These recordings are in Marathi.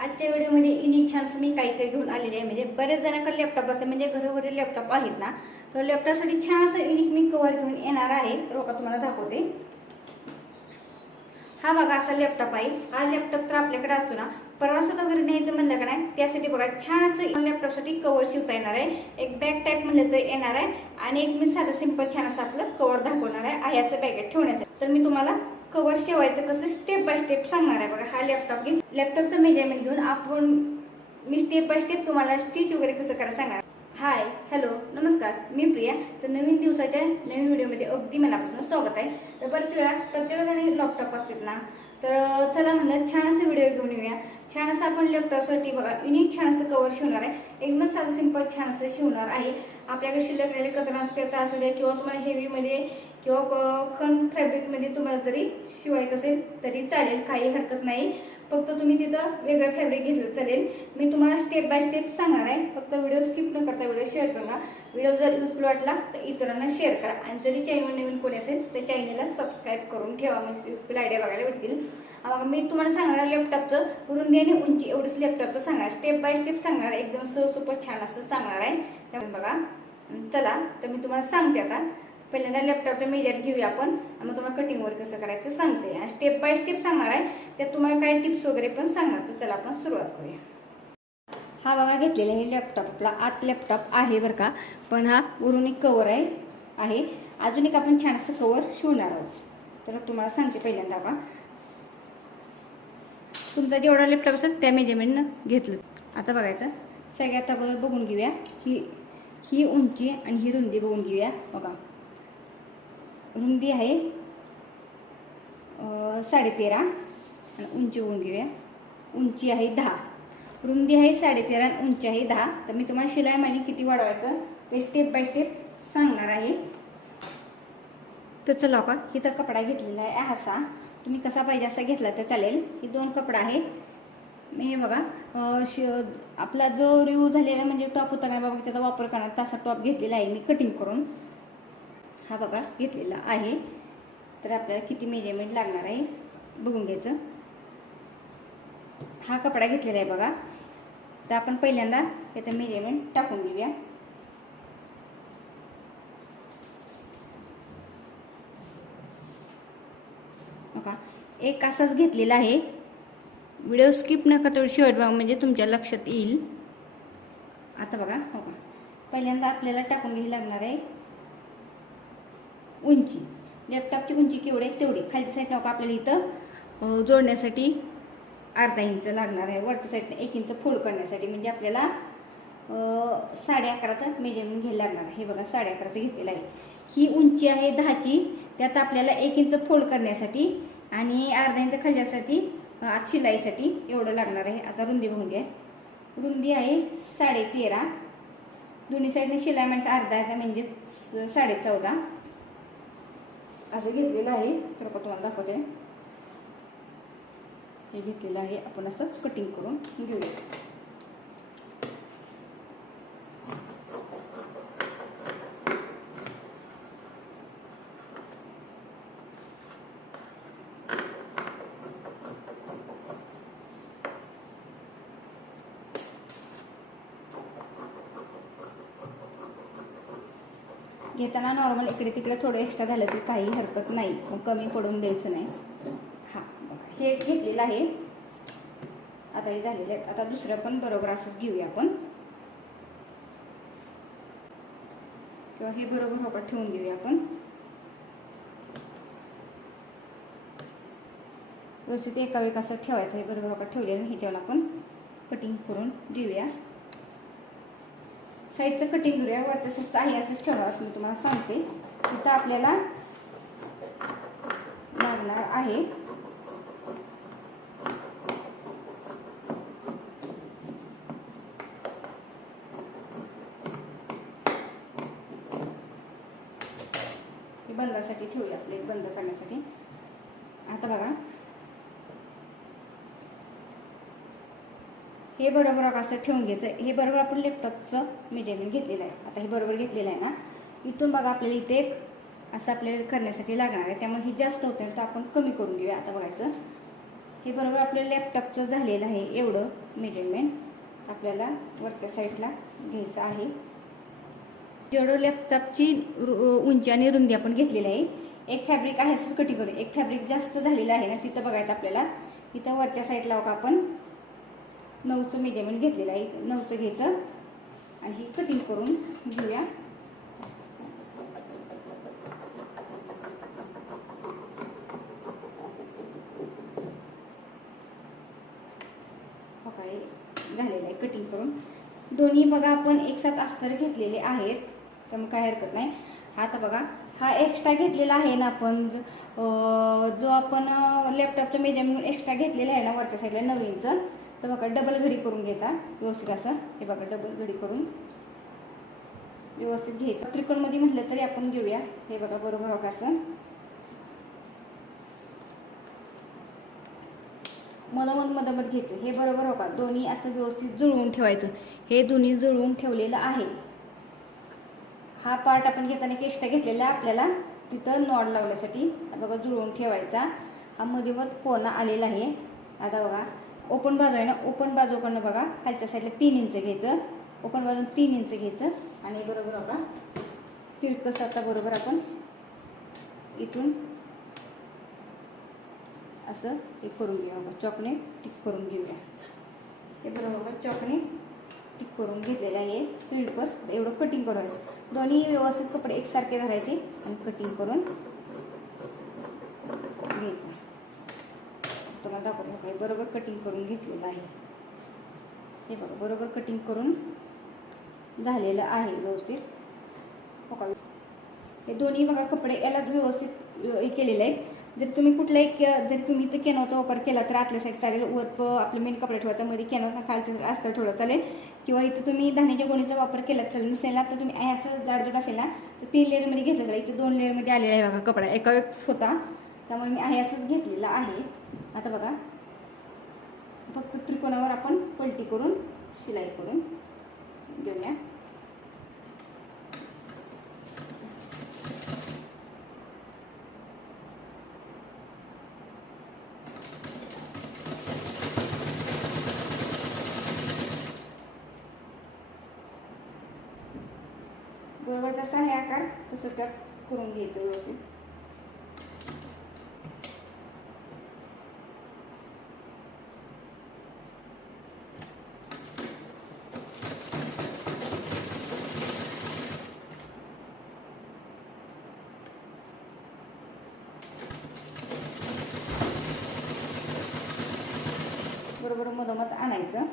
आजच्या व्हिडिओमध्ये युनिक छानसं मी काहीतरी घेऊन आलेले आहे. म्हणजे बरेच जणांकडे लॅपटॉप असतात, म्हणजे घरोघरी लॅपटॉप आहेत ना, तर लॅपटॉपसाठी छान असं युनिक मी कव्हर घेऊन येणार आहे. तर बघा तुम्हाला दाखवते. हा बघा असा लॅपटॉप आहे. हा लॅपटॉप तर आपल्याकडे असतो ना, परवा सुद्धा घरी न्यायचं म्हणलं का नाही, त्यासाठी बघा छान असं लॅपटॉपसाठी कव्हर शिवता येणार आहे. एक बॅग टाईप म्हणलं तर येणार आहे आणि एक मी साधं सिंपल छान असं आपलं कव्हर दाखवणार आहे असं बॅगेत ठेवण्यासाठी. तर मी तुम्हाला कव्हर शिवायचं कसं स्टेप बाय स्टेप सांगणार आहे. बघा हा लॅपटॉप घेऊन लॅपटॉपचं मेजरमेंट घेऊन आपण मी स्टेप बाय स्टेप तुम्हाला स्टिच वगैरे कसं करायला सांगणार. हाय, हॅलो, नमस्कार, मी प्रिया. तर नवीन दिवसाच्या नवीन व्हिडिओमध्ये अगदी मनापासून स्वागत आहे. तर बरेच वेळा प्रत्येकाने लॅपटॉप असतात ना, तर चला म्हणलं छान असं व्हिडिओ घेऊन येऊया. छान असं आपण लॅपटॉपसाठी बघा युनिक छान असं कव्हर शिवणार आहे. एकदम साधं सिंपल छान असं शिवणार आहे. आपल्याकडे शिल्लक राहिलेले कतरण असल्याचा असू द्या किंवा तुम्हाला हेवीमध्ये किंवा खण फॅब्रिकमध्ये तुम्हाला जरी शिवायचं असेल तरी चालेल, काही हरकत नाही. फक्त तुम्ही तिथं वेगळं फॅब्रिक घेतलं चालेल. मी तुम्हाला स्टेप बाय स्टेप सांगणार आहे. फक्त व्हिडिओ स्किप न करता व्हिडिओ शेअर करा. व्हिडिओ जर युजफुल वाटला तर इतरांना शेअर करा आणि जरी चॅनल नवीन कोणी असेल तर चॅनलला सबस्क्राईब करून ठेवा, म्हणजे युजफुल आयडिया बघायला भेटतील. मी तुम्हाला सांगणार लॅपटॉपचं रुंदी आणि उंची एवढंच लॅपटॉपचं सांगणार, स्टेप बाय स्टेप सांगणार, एकदम सुपर छान असं सांगणार आहे. त्यामुळे बघा चला तर मी तुम्हाला सांगते. आता पहिल्यांदा लॅपटॉपचं मेजर घेऊया आपण आणि मग तुम्हाला कटिंग वर कसं करायचं सांगते आणि स्टेप बाय स्टेप सांगणार आहे. त्यात तुम्हाला काही टिप्स वगैरे पण सांगणार. तर चला आपण सुरुवात करूया. हा बघा घेतलेला आहे लॅपटॉपला आत लॅपटॉप आहे बरं का, पण हा वरून एक कवर आहे. अजून एक आपण छान असं कवर शिवणार आहोत. तर तुम्हाला सांगते पहिल्यांदा बघा, तुमचा जेवढा लॅपटॉप असेल त्या मेजरमेंटनं घेतलं. आता बघायचं सगळ्यात अगोदर बघून घेऊया ही उंची आणि ही रुंदी बघून घेऊया. बघा रुंदी आहे 13.5 आणि उंची बघून घेऊया. उंची आहे 10. रुंदी आहे 13.5 आणि उंची आहे 10. तर मी तुम्हाला शिलाई माझी किती वाढवायचं ते स्टेप बाय स्टेप सांगणार आहे. तर चला का इथं कपडा घेतलेला आहे असा, तुम्ही कसा पाहिजे असा घेतला तर चालेल. ही 2 कपडा आहे. मी हे बघा आपला जो रिव्ह्यू झालेला म्हणजे टॉप होता का बाबा त्याचा वापर करणार तसा टॉप घेतलेला आहे मी कटिंग करून. हा बघा घेतलेला आहे. तर आपल्याला किती मेजरमेंट लागणार आहे बघून घ्यायचं. हा कपडा घेतलेला आहे बघा. तर आपण पहिल्यांदा याचं मेजरमेंट टाकून घेऊया. बघा एक असाच घेतलेला आहे. व्हिडिओ स्किप न करता शेवट बघा म्हणजे तुमच्या लक्षात येईल. आता बघा हो का पहिल्यांदा आपल्याला टाकून घ्यायला लागणार आहे उंची. लॅपटॉपची उंची केवढी आहे तेवढी. खालच्या साईडला आपल्याला इथं जोडण्यासाठी अर्धा इंच लागणार आहे. वरच्या साईडने 1 इंच फोल्ड करण्यासाठी म्हणजे आपल्याला 11.5चं मेजरमेंट घ्यायला लागणार आहे. हे बघा 11.5चं घेतलेलं आहे. ही उंची आहे 10ची, त्यात आपल्याला 1 इंच फोल्ड करण्यासाठी आणि अर्धा इंच खालच्यासाठी आत शिलाईसाठी एवढं लागणार आहे. आता रुंदी बघून घ्या. रुंदी आहे 13.5. दोन्ही साईडने शिलाई म्हणजे अर्धा म्हणजे 14.5 असं घेतलेलं आहे. तर तुम्हाला दाखवते. हे घेतलेलं आहे आपण असं कटिंग करून घेऊया. घेताना नॉर्मल इकडे तिकडे थोडं एक्स्ट्रा झालं तर काही हरकत नाही, मग कमी पडून द्यायचं नाही. हा बघा हे घेतलेलं आहे. आता हे झालेलं आहे. आता दुसरं पण बरोबर असंच घेऊया आपण किंवा हे बरोबर होका ठेवून घेऊया आपण. व्यवस्थित एका वेळ असं ठेवायचं. हे बरोबर होका ठेवलेलं ह्याच्यावर आपण कटिंग करून देऊया. साईडचं कटिंग करूया. वरचं साईडचं आहे असंच ठेवणार. मी तुम्हाला सांगते इथं आपल्याला लागणार आहे हे बंदासाठी ठेवूया आपले बंद करण्यासाठी. आता बघा हे बरोबर असं ठेवून घ्यायचं. हे बरोबर आपण लॅपटॉपचं मेजरमेंट घेतलेलं आहे. आता हे बरोबर घेतलेलं आहे ना, इथून बघा आपल्याला इथे एक असं आपल्याला करण्यासाठी लागणार आहे. त्यामुळे हे जास्त होतं तर आपण कमी करून घेऊया. आता बघायचं हे बरोबर आपल्या लॅपटॉपचं झालेलं आहे. एवढं मेजरमेंट आपल्याला वरच्या साईडला घ्यायचं आहे. जेवढं लॅपटॉपची उंची आणि रुंदी आपण घेतलेली आहे, एक फॅब्रिक आहे असंच कटिंग करू. एक फॅब्रिक जास्त झालेलं आहे ना, तिथं बघायचं आपल्याला. इथं वरच्या साईडला आपण 9चं मेजरमेंट घेतलेलं आहे. 9चं घ्यायचं आणि ही कटिंग करून घेऊया. झालेलं आहे कटिंग करून. दोन्ही बघा आपण एक साथ अस्तर घेतलेले आहेत, त्यामुळे काय हरकत नाही. हा आता बघा, हा एक्स्ट्रा घेतलेला आहे ना आपण, जो आपण लॅपटॉपचं मेजरमेंट एक्स्ट्रा घेतलेलं आहे ना वरच्या साईडला 9 इंच, तर बघा डबल घडी करून घेता व्यवस्थित असं. हे बघा डबल घडी करून व्यवस्थित घ्यायचं. त्रिकोणमध्ये म्हटलं तरी आपण घेऊया. हे बघा बरोबर हो का असं मधोमध घ्यायचं. हे बरोबर हो का, दोन्ही असं व्यवस्थित जुळवून ठेवायचं. हे दोन्ही जुळवून ठेवलेलं आहे. हा पार्ट आपण घेताना एक्स्ट्रा घेतलेला आपल्याला तिथं नॉड लावण्यासाठी बघा जुळवून ठेवायचा. हा मध्ये कोना आलेला आहे. आता बघा ओपन बाजू आहे ना, ओपन बाजूकडनं बघा खालच्या साईडला 3 इंच घ्यायचं. ओपन बाजून 3 इंच घ्यायचं आणि बरोबर हो का तिरकस आता बरोबर आपण इथून असं हे करून घेऊया. चॉकने टिक करून घेऊया. हे बरोबर चॉकने टिक करून घेतलेलं आहे. तिरकस एवढं कटिंग करून दोन्ही व्यवस्थित कपडे एकसारखे धरायचे आणि कटिंग करून घ्यायचं. तुम्हाला दाखवतो काही बरोबर कटिंग करून घेतलेलं आहे. हे बघा बरोबर कटिंग करून झालेलं आहे व्यवस्थित. बघा हे दोन्ही बघा कपडे याला व्यवस्थित केलेले आहेत. जर तुम्ही कुठला एक जरी तुम्ही इथं केनोचा वापर केला तर आतल्या साईड चालेल. वर आपले मेन कपडे ठेवायचा, मध्ये केनोचा खालचं अस्तर ठेवलं चालेल. किंवा इथं तुम्ही धान्याच्या गोणीचा वापर केला चालेल. नसेल ना तर तुम्ही असं जाडजूड असेल ना तर 3 लेअरमध्ये घेतलं जाईल. इथे 2 लेअरमध्ये आलेला आहे बघा कपडा, एका वेळेस होता, त्यामुळे मी आहे असंच घेतलेला आहे. आता बघा फक्त त्रिकोणावर आपण पलटी करून शिलाई करून घेऊया. बरोबर जसा आहे आकार तसं त्यात करून घ्यायचं व्यवस्थित. बरोबर मधोमध आणायचं.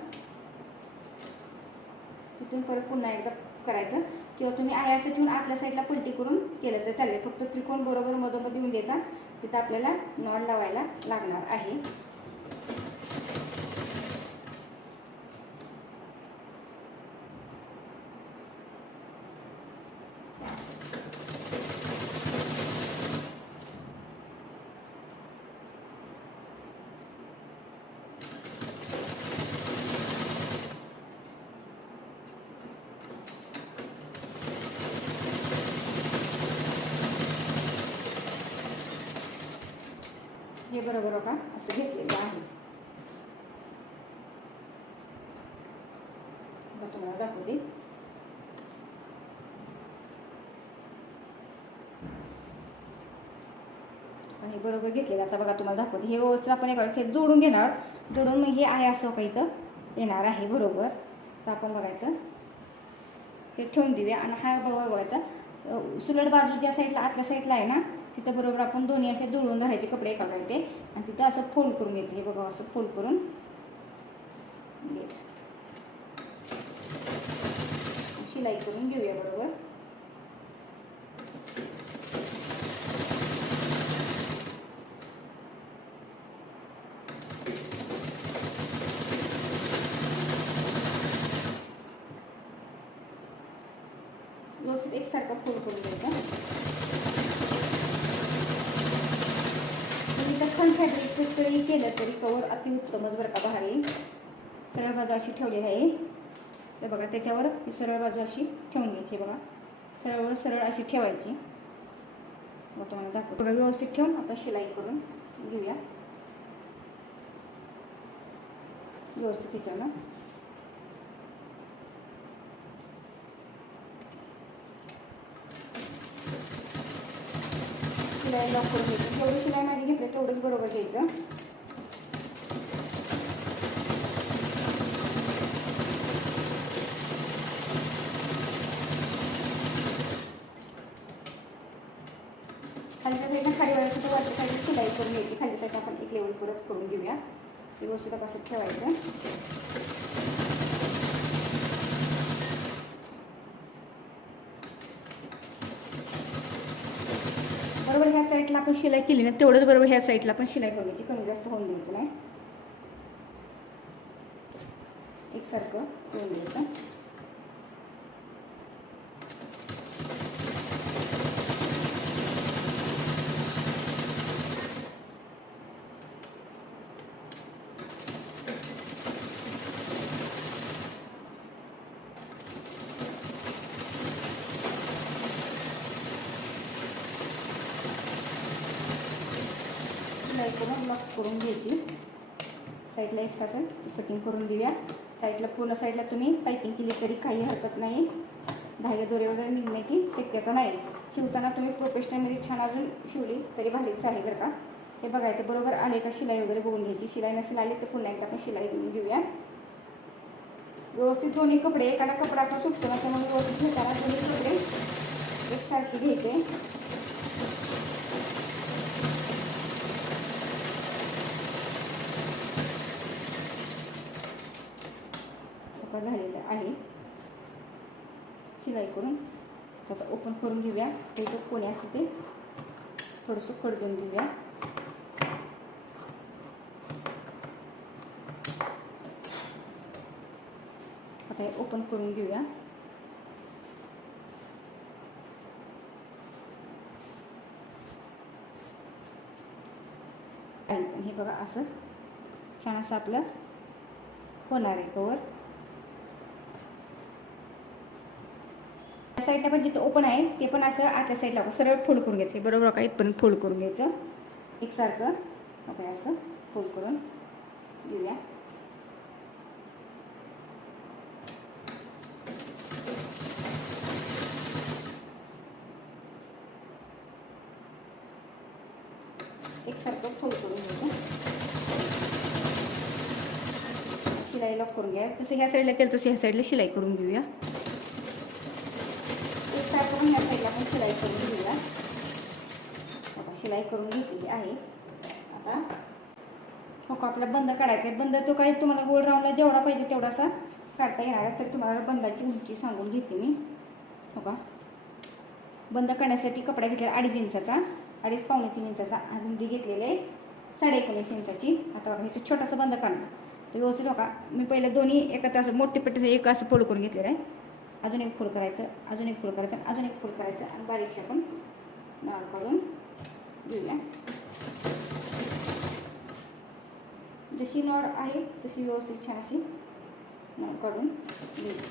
तिथून परत पुन्हा एकदा करायचं. किंवा तुम्ही आयाचं ठेवून आतल्या साईडला पलटी करून केलं तर चालेल. फक्त त्रिकोण बरोबर मधोमध येऊन द्यायचा. तिथं आपल्याला नॉड लावायला लागणार आहे. हे बरोबर हो का असं घेतलेलं आहे. तुम्हाला दाखवते. हे बरोबर घेतलेलं. आता बघा तुम्हाला दाखवते. हे व्यवस्थित आपण एका जोडून घेणार. जोडून मग हे आहे असं काही इथं येणार आहे बरोबर. तर आपण बघायचं हे ठेवून देऊया. आणि हा बघायचा सुलट बाजू ज्या साईडला आतल्या साईडला आहे ना तिथं बरोबर आपण दोन्ही असे जुळवून धरायचे कपडे एका साईडे आणि तिथं असं फोल्ड करून घ्यायचं. हे बघा असं फोल्ड करून घ्यायचं. शिलाई करून घेऊया बरोबर. व्यवस्थित एकसारखा फोल्ड करून घ्यायचा. खण फॅब्रिक जरी केलं तरी कवर अतिउत्तमच बरं का. भारी सरळ बाजू अशी ठेवलेली आहे. तर बघा त्याच्यावर ही सरळ बाजू अशी ठेवून घ्यायची. बघा सरळ सरळ अशी ठेवायची. मग तुम्हाला दाखवतो. बघा व्यवस्थित ठेवून आता शिलाई करून घेऊया. व्यवस्थित तिच्यानं शिलाई लॉक करून घ्यायची. जेवढी शिलाई माझी घेतली तेवढंच बरोबर घ्यायचं. खालच्या साईडला खाली व्हायचं तर वरच्या साईडला शिलाई करून घ्यायची. खाली साईड आपण एक लेवल परत करून घेऊया. व्यवस्थित असं ठेवायचं. बरोबर ह्या साईडला आपण शिलाई केली ना तेवढंच बरोबर ह्या साईडला पण शिलाई करून घ्यायची. कमी जास्त होऊन द्यायचं नाही. एकसारखं होऊन द्यायचं. शिलाई करून लॉक करून घ्यायची. साईडला एक्स्ट्राचं कटिंग करून देऊया. साईडला पूर्ण साईडला तुम्ही पायपिंग केली तरी काही हरकत नाही. धागे दोरे वगैरे निघण्याची शक्यता नाही. शिवताना तुम्ही प्रोफेशनलमध्ये छान अजून शिवली तरी भारीच आहे बरं का. हे बघायचं बरोबर आले का शिलाई वगैरे बघून घ्यायची. शिलाई नसेल आली तर पुन्हा एकदा आपण शिलाई देऊन घेऊया. व्यवस्थित दोन्ही कपडे एखादा कपडा असा सुटतो ना त्यामुळे व्यवस्थित घेताना दोन्ही कपडे एकसारखे घ्यायचे. झालेलं आहे शिलाई करून. आता ओपन करून घेऊया. ते जो कोणी असते ते थोडंसं कट देऊन घेऊया. आता हे ओपन करून घेऊया. हे बघा असं छान असं आपलं होणार आहे कवर. साईडला पण जिथं ओपन आहे ते पण असं आतल्या साईडला सरळ फोल्ड करून घ्यायचं. बरोबर का इथपर्यंत फोल्ड करून घ्यायचं एकसारखं. ओके असं फोल्ड करून घेऊया. एकसारखं फोल्ड करून घ्यायचं. शिलाई लॉक करून घ्या. तसं ह्या साईडला केलं तसं ह्या साईडला शिलाई करून घेऊया. एकसारखं ह्या साईडला पण शिलाई करून घेऊया. आता शिलाई करून घेतलेली आहे. आता हो का आपला बंद काढायचा आहे. बंद तो काही तुम्हाला गोल राऊंडला जेवढा पाहिजे तेवढासा काढता येणार आहे. तर तुम्हाला बंदाची उंची सांगून घेते मी. हो का बंद करण्यासाठी कपडा घेतलेला 2.5 इंचाचा, 2.5 पावणे 3 इंचाचा आणि रुंदी घेतलेले 19.5 इंचाची. आता बघा ह्याचं छोटासा बंद काढणार. तर व्यवस्थित बघा मी पहिले दोन्ही एकत्र असं मोठे पट्टीचं एक असं फोल्ड करून घेतलेलं आहे. अजून एक फोल्ड करायचं, अजून एक फोल्ड करायचं, अजून एक फोल्ड करायचं आणि बारीकशा पण नाळ काढून घेऊया. जशी नॉड आहे तशी व्यवस्थित छान अशी नॉड काढून घ्यायची.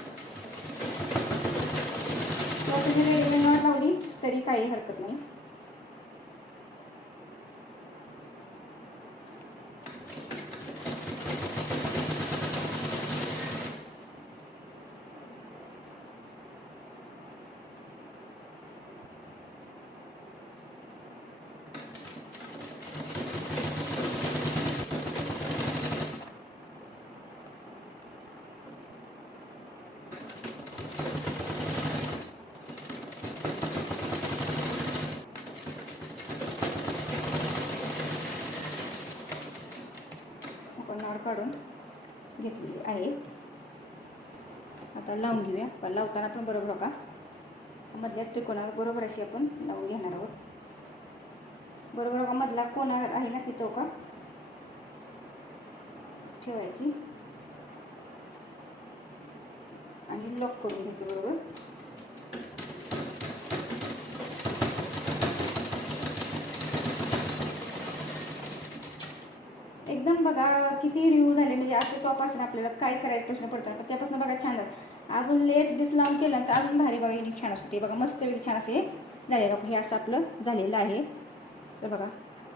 नॉड लावली तरी काही हरकत नाही. नॉड काढून घेतलेली आहे. आता लावून घेऊया. पण लावताना पण बरोबर बघा मधल्या त्रिकोणावर बरोबर अशी आपण लावून घेणार आहोत. बरोबर बघा मधला कोणा आहे ना तिथं का ठेवायची आणि लॉक करून घ्यायची. बरोबर एकदम बघा किती रिव्ह्यू झाले. म्हणजे असं टॉपासून आपल्याला काय करायचं प्रश्न पडतो ना त्यापासून बघा छान झालं. अजून लेस बिस लावून केलं तर अजून भारी बघा युनिक छान असते. बघा मस्त छान असे झालेलं. हे असं आपलं झालेलं आहे. तर बघा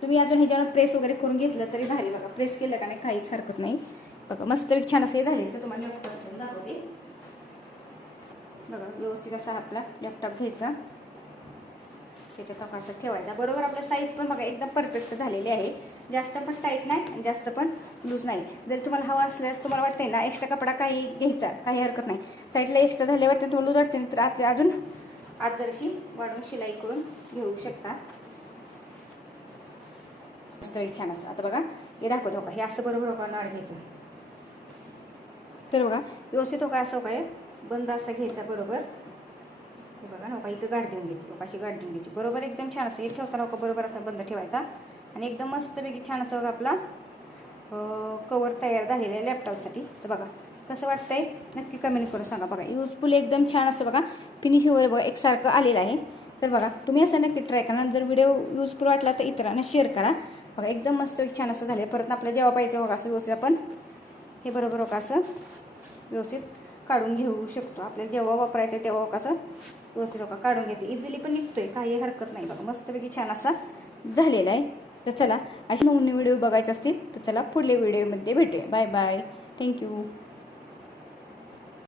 तुम्ही अजून ह्याच्यावर प्रेस वगैरे करून घेतलं तरी भारी. बघा प्रेस केलं का नाही काहीच हरकत नाही. बघा मस्तपैकी छान असं हे झाले तर तुम्हाला लॅपटॉप दाखवते. बघा व्यवस्थित असा आपला लॅपटॉप घ्यायचा, त्याच्यात असं ठेवायचा. बरोबर आपलं साईज पण बघा एकदम परफेक्ट झालेली आहे. जास्त पण टाईट नाही आणि जास्त पण लूज नाही. जर तुम्हाला हवा असल्यास तुम्हाला वाटते ना एक्स्ट्रा कपडा काही घ्यायचा, काही हरकत नाही. साईडला एक्स्ट्रा झाल्यावरती तुम्हाला लूज वाटते तर आत अजून आत जरशी वाढवून शिलाई करून घेऊ शकता. मस्त छान असं. आता बघा हे दाखवतो का, हे असं बरोबर का नाड घ्यायचं. तर बघा व्यवस्थित हो का असं काय बंद असं घ्यायचा बरोबर. हे बघा नका इथं गाठ देऊन घ्यायची, अशी गाठ देऊन घ्यायची बरोबर एकदम छान असं. हे ठेवताना का बरोबर असा बंद ठेवायचा आणि एकदम मस्तपैकी छान असं बघा आपला कवर तयार झालेलं आहे लॅपटॉपसाठी. तर बघा कसं वाटतंय नक्की कमेंट करून सांगा. बघा युजफुल एकदम छान असं बघा फिनिशिंग वगैरे बघा एकसारखं आलेलं आहे. तर बघा तुम्ही असं नक्की ट्राय करा. जर व्हिडिओ युजफुल वाटला तर इतरांना शेअर करा. बघा एकदम मस्त छान असं झालं. परत आपल्याला जेव्हा पाहिजे बघा असं व्यवस्थित आपण हे बरोबर बघा असं व्यवस्थित काढून घेऊ शकतो. आपल्याला जेव्हा वापरायचं तेव्हा कसं व्यवस्थित बघा काढून घ्यायचं. इझिली पण निघतोय, काही हरकत नाही. बघा मस्तपैकी छान असा झालेला आहे. तर चला अशी नवीन व्हिडिओ बघायचे असतील तर चला पुढल्या व्हिडिओमध्ये भेटूया. Bye bye. थँक्यू.